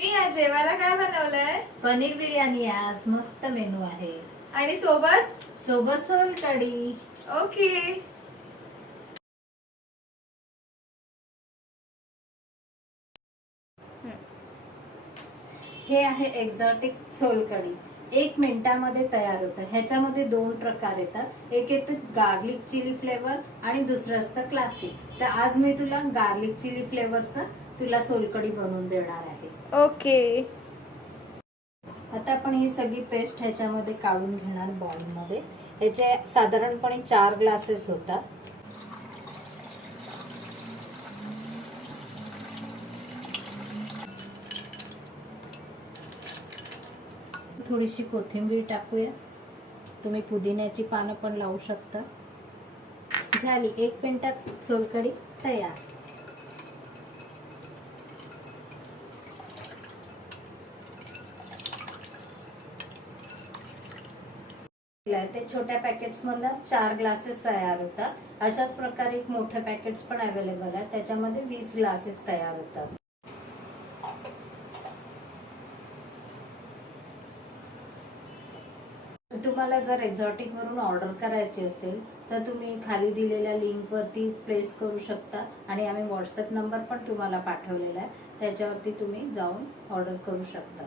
मी आज जेवायला काय बनवलंय? पनीर बिर्याणी आज मस्त मेनू आहे. आणि सोबत सोबत सोलकढी. ओके. हे आहे एक्झॉटिक सोलकढी. 1 मिनिटामध्ये तयार होतं. ह्याच्यामध्ये 2 प्रकार येतात. एक येतं गार्लिक चिली फ्लेवर आणि दुसरं असतं क्लासिक. तर आज मी तुला गार्लिक चिली फ्लेवरचं तुला सोलकढी बनवून देणार आहे. ओके. आता आपण ही सगळी पेस्ट ह्याच्यामध्ये काढून घेणार बॉलमध्ये. ह्याचे साधारणपणे 4 ग्लासेस होतात. थोडीशी कोथिंबीर टाकूया. तुम्ही पुदिन्याची पानं पण लावू शकता. झाली 1 मिनिटात सोलकढी तयार. ते छोट्या पॅकेट्स मधून 4 ग्लासेस तयार होतात. अशाच प्रकारे एक मोठे पॅकेट्स पण अवेलेबल आहे. त्याच्यामध्ये 20 ग्लासेस तयार होतात. तुम्हाला जर एक्झॉटिक वरून ऑर्डर करायची असेल तर तुम्ही खाली दिलेल्या लिंक वरती प्लेस करू शकता आणि आम्ही व्हॉट्सअप नंबर पण तुम्हाला पाठवलेला आहे. त्याच्यावरती तुम्ही जाऊन ऑर्डर करू शकता.